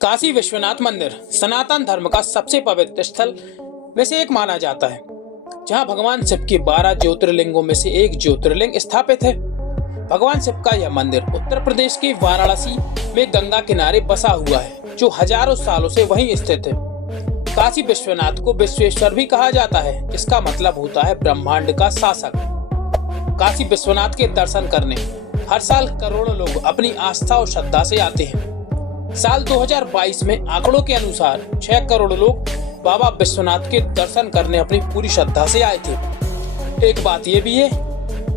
काशी विश्वनाथ मंदिर सनातन धर्म का सबसे पवित्र स्थल में से एक माना जाता है, जहां भगवान शिव के 12 ज्योतिर्लिंगों में से एक ज्योतिर्लिंग स्थापित है। भगवान शिव का यह मंदिर उत्तर प्रदेश के वाराणसी में गंगा किनारे बसा हुआ है, जो हजारों सालों से वहीं स्थित है। काशी विश्वनाथ को विश्वेश्वर भी कहा जाता है, जिसका मतलब होता है ब्रह्मांड का शासक। काशी विश्वनाथ के दर्शन करने हर साल करोड़ों लोग अपनी आस्था और श्रद्धा से आते हैं। साल 2022 में आंकड़ों के अनुसार 6 करोड़ लोग बाबा विश्वनाथ के दर्शन करने अपनी पूरी श्रद्धा से आए थे। एक बात ये भी है,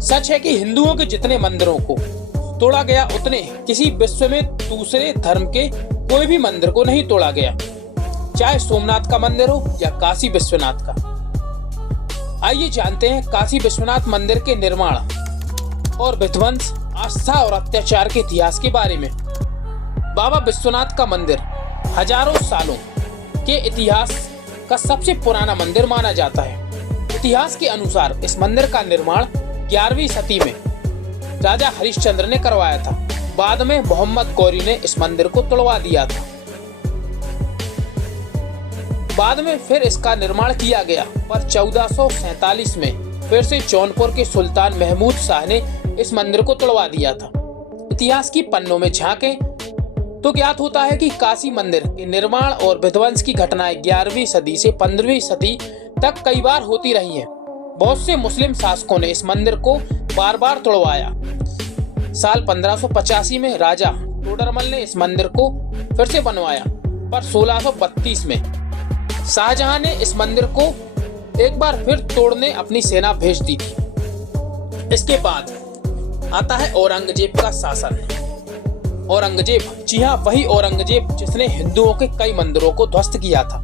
सच है कि हिंदुओं के जितने मंदिरों को तोड़ा गया, उतने किसी विश्व में दूसरे धर्म के कोई भी मंदिर को नहीं तोड़ा गया, चाहे सोमनाथ का मंदिर हो या काशी विश्वनाथ का। आइए जानते हैं काशी विश्वनाथ मंदिर के निर्माण और विध्वंस, आस्था और अत्याचार के इतिहास के बारे में। बाबा विश्वनाथ का मंदिर हजारों सालों के इतिहास का सबसे पुराना मंदिर माना जाता है। इतिहास के अनुसार इस मंदिर का निर्माण 11वीं सदी में राजा हरिश्चंद्र ने करवाया था। बाद में मोहम्मद गौरी ने इस मंदिर को तोड़वा दिया था। बाद में फिर इसका निर्माण किया गया, पर 1447 में फिर से जौनपुर के सुल्तान महमूद शाह ने इस मंदिर को तोड़वा दिया था। इतिहास की पन्नों में झांके तो ज्ञात होता है कि काशी मंदिर के निर्माण और विध्वंस की घटनाएं 11वीं सदी से 15वीं सदी तक कई बार होती रही हैं। बहुत से मुस्लिम शासकों ने इस मंदिर को बार बार तोड़वाया। साल 1585 में राजा टोडरमल ने इस मंदिर को फिर से बनवाया, पर 1632 में शाहजहां ने इस मंदिर को एक बार फिर तोड़ने अपनी सेना भेज दी थी। इसके बाद आता है औरंगजेब का शासन। औरंगजेब, जी हाँ, वही औरंगजेब जिसने हिंदुओं के कई मंदिरों को ध्वस्त किया था।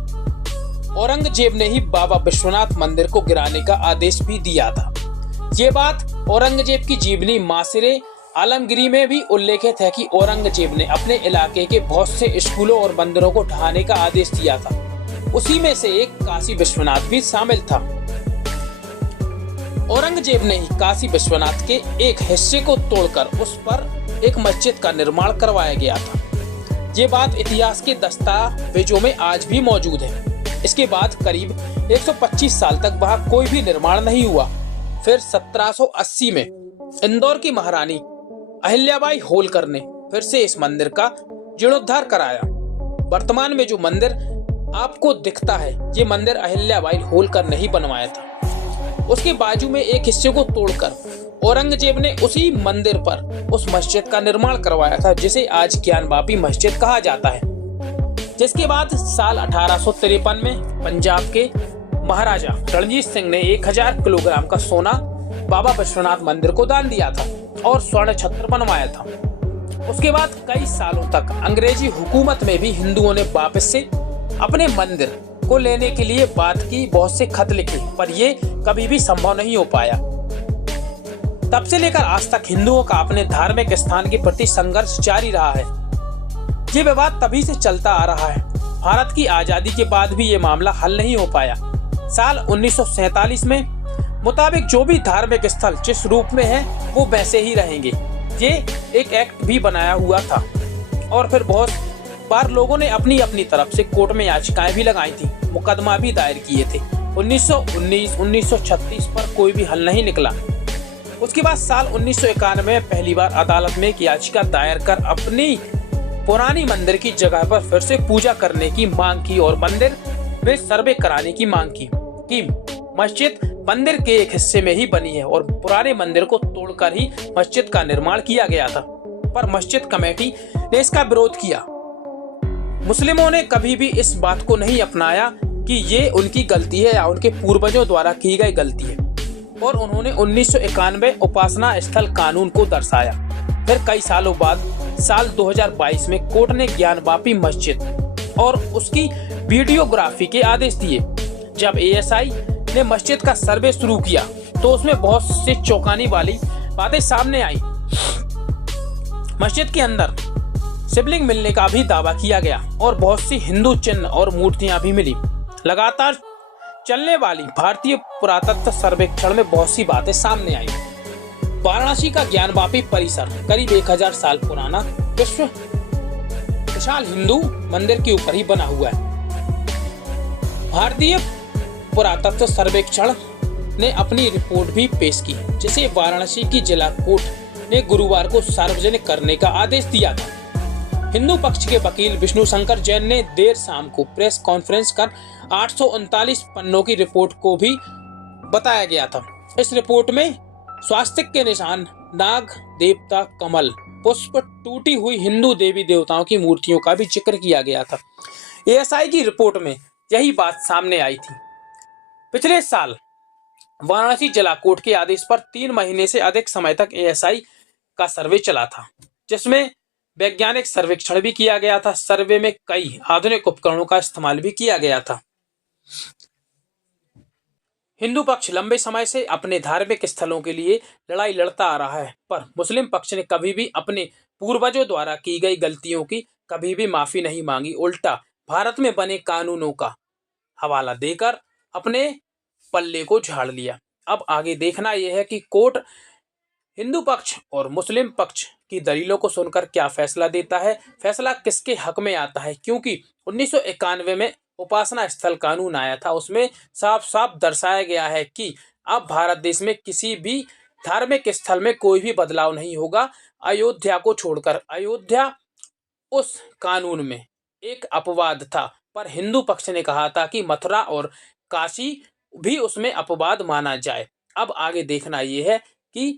औरंगजेब ने ही बाबा विश्वनाथ मंदिर को गिराने का आदेश भी दिया था। ये बात औरंगजेब की जीवनी मासिरे आलमगीरी में भी उल्लेखित है कि औरंगजेब ने अपने इलाके के बहुत से स्कूलों और मंदिरों को ढहाने का आदेश दिया था। उसी में से एक काशी विश्वनाथ भी शामिल था। औरंगजेब ने ही काशी विश्वनाथ के एक हिस्से को तोड़कर उस पर एक मस्जिद का निर्माण करवाया गया था। ये बात इतिहास के दस्तावेजों में आज भी मौजूद है। इसके बाद करीब 125 साल तक वहाँ कोई भी निर्माण नहीं हुआ। फिर 1780 में इंदौर की महारानी अहिल्याबाई होलकर ने फिर से इस मंदिर का जीर्णोद्धार कराया। वर्तमान में जो मंदिर आपको दिखता है, ये मंदिर अहिल्याबाई होलकर ने ही बनवाया था। उसके बाजू में एक हिस्से को तोड़कर औरंगजेब ने उसी मंदिर पर उस मस्जिद का निर्माण करवाया था, जिसे आज ज्ञानवापी मस्जिद कहा जाता है। जिसके बाद साल 1853 में पंजाब के महाराजा रणजीत सिंह ने 1000 किलोग्राम का सोना बाबा विश्वनाथ मंदिर को दान दिया था और स्वर्ण छत्र बनवाया था। उसके बाद कई सालों तक अंग्रेजी हुकूमत में भी हिंदुओं ने वापस से अपने मंदिर को लेने के लिए बात की, बहुत से खत लिखे, पर ये कभी भी संभव नहीं हो पाया। तब से लेकर आज तक हिंदुओं का अपने धार्मिक स्थान के प्रति संघर्ष जारी रहा है। ये विवाद तभी से चलता आ रहा है। भारत की आजादी के बाद भी ये मामला हल नहीं हो पाया। साल 1947 में मुताबिक जो भी धार्मिक स्थल जिस रूप में है वो वैसे ही रहेंगे। ये एक एक्ट भी बनाया हुआ था और फिर बहुत बार लोगों ने अपनी अपनी तरफ से कोर्ट में याचिकाएं भी लगाई थी, मुकदमा भी दायर किए थे। 1919, 1936 पर कोई भी हल नहीं निकला। उसके बाद साल 1991 में पहली बार अदालत में एक याचिका दायर कर अपनी पुरानी मंदिर की जगह पर फिर से पूजा करने की मांग की और मंदिर में सर्वे कराने की मांग की कि मस्जिद मंदिर के एक हिस्से में ही बनी है और पुराने मंदिर को तोड़कर ही मस्जिद का निर्माण किया गया था। पर मस्जिद कमेटी ने इसका विरोध किया। मुस्लिमों ने कभी भी इस बात को नहीं अपनाया कि ये उनकी गलती है या उनके पूर्वजों द्वारा की गई गलती है, और उन्होंने 1991 उपासना स्थल कानून को दर्शाया। फिर कई सालों बाद साल 2022 में कोर्ट ने ज्ञानवापी मस्जिद और उसकी वीडियोग्राफी के आदेश दिए। जब एएसआई ने मस्जिद का सर्वे शुरू किया तो उसमें बहुत से चौंकाने वाली बातें सामने आई। मस्जिद के अंदर शिवलिंग मिलने का भी दावा किया गया और बहुत सी हिंदू चिन्ह और मूर्तियां भी मिली। लगातार चलने वाली भारतीय पुरातत्व सर्वेक्षण में बहुत सी बातें सामने आई। वाराणसी का ज्ञानवापी परिसर करीब 1000 साल पुराना विश्व विशाल हिंदू मंदिर के ऊपर ही बना हुआ है। भारतीय पुरातत्व सर्वेक्षण ने अपनी रिपोर्ट भी पेश की, जिसे वाराणसी की जिला कोर्ट ने गुरुवार को सार्वजनिक करने का आदेश दिया था। हिंदू पक्ष के वकील विष्णु शंकर जैन ने देर शाम को प्रेस कॉन्फ्रेंस कर 839 पन्नों की रिपोर्ट को भी बताया गया था। इस रिपोर्ट में स्वास्तिक के निशान, नाग देवता, कमल, पुष्प, टूटी हुई हिंदू देवी देवताओं की मूर्तियों का भी जिक्र किया गया था। एएसआई की रिपोर्ट में यही बात सामने आई थी। पिछले साल वाराणसी जिला कोर्ट के आदेश पर 3 महीने से अधिक समय तक एएसआई का सर्वे चला था, जिसमें वैज्ञानिक सर्वेक्षण भी किया गया था। सर्वे में कई आधुनिक उपकरणों का इस्तेमाल भी किया गया था। हिंदू पक्ष लंबे समय से अपने धार्मिक स्थलों के लिए लड़ाई लड़ता आ रहा है, पर मुस्लिम पक्ष ने कभी भी अपने पूर्वजों द्वारा की गई गलतियों की कभी भी माफी नहीं मांगी। उल्टा भारत में बने कानूनों का हवाला देकर अपने पल्ले को झाड़ लिया। अब आगे देखना यह है कि कोर्ट हिंदू पक्ष और मुस्लिम पक्ष की दलीलों को सुनकर क्या फैसला देता है, फैसला किसके हक में आता है। क्योंकि 1991 में उपासना स्थल कानून आया था, उसमें साफ साफ दर्शाया गया है कि अब भारत देश में किसी भी धार्मिक स्थल में कोई भी बदलाव नहीं होगा, अयोध्या को छोड़कर। अयोध्या उस कानून में एक अपवाद था, पर हिंदू पक्ष ने कहा था कि मथुरा और काशी भी उसमें अपवाद माना जाए। अब आगे देखना यह है कि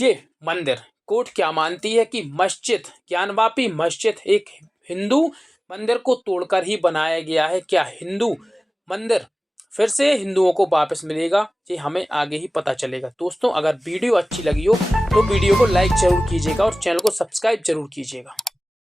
ये मंदिर कोर्ट क्या मानती है कि मस्जिद, ज्ञानवापी मस्जिद एक हिंदू मंदिर को तोड़कर ही बनाया गया है। क्या हिंदू मंदिर फिर से हिंदुओं को वापस मिलेगा, ये हमें आगे ही पता चलेगा। दोस्तों, अगर वीडियो अच्छी लगी हो तो वीडियो को लाइक जरूर कीजिएगा और चैनल को सब्सक्राइब जरूर कीजिएगा।